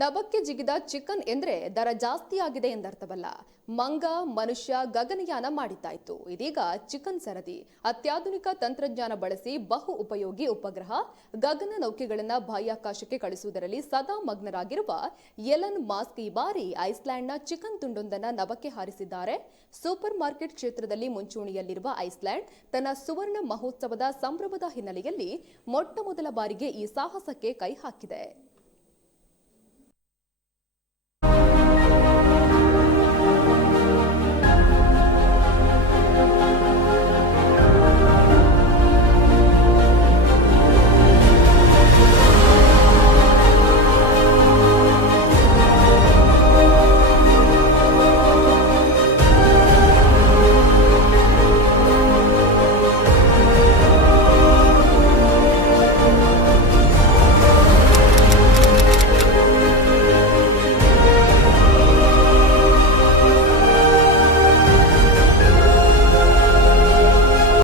ನಭಕ್ಕೆ ಜಿಗಿದ chicken ಎಂದ್ರೆ ದರ ಜಾಸ್ತಿ ಆಗಿದೆ ಎಂದರ್ಥವಲ್ಲ. ಮಂಗ ಮನುಷ್ಯ ಗಗನಯಾನ ಮಾಡಿದ್ದಾಯ್ತು. ಇದೀಗ ಚಿಕನ್ ಸರದಿ ಅತ್ಯಾಧುನಿಕ ತಂತ್ರಜ್ಞಾನ ಬಳಸಿ ಬಹು ಉಪಯೋಗಿ ಉಪಗ್ರಹ ಗಗನ ನೌಕೆಗಳನ್ನು ಬಾಹ್ಯಾಕಾಶಕ್ಕೆ ಕಳಿಸುವುದರಲ್ಲಿ ಸದಾ ಮಗ್ನರಾಗಿರುವ ಎಲನ್ ಮಾಸ್ಕ್ ಈ ಬಾರಿ ಐಸ್ಲ್ಯಾಂಡ್ನ ಚಿಕನ್ ತುಂಡೊಂದನ್ನು ನಭಕ್ಕೆ ಹಾರಿಸಿದ್ದಾರೆ. ಸೂಪರ್ ಮಾರ್ಕೆಟ್ ಕ್ಷೇತ್ರದಲ್ಲಿ ಮುಂಚೂಣಿಯಲ್ಲಿರುವ ಐಸ್ಲ್ಯಾಂಡ್ ತನ್ನ ಸುವರ್ಣ ಮಹೋತ್ಸವದ ಸಂಭ್ರಮದ ಹಿನ್ನೆಲೆಯಲ್ಲಿ ಮೊಟ್ಟಮೊದಲ ಬಾರಿಗೆ ಈ ಸಾಹಸಕ್ಕೆ ಕೈ ಹಾಕಿದೆ.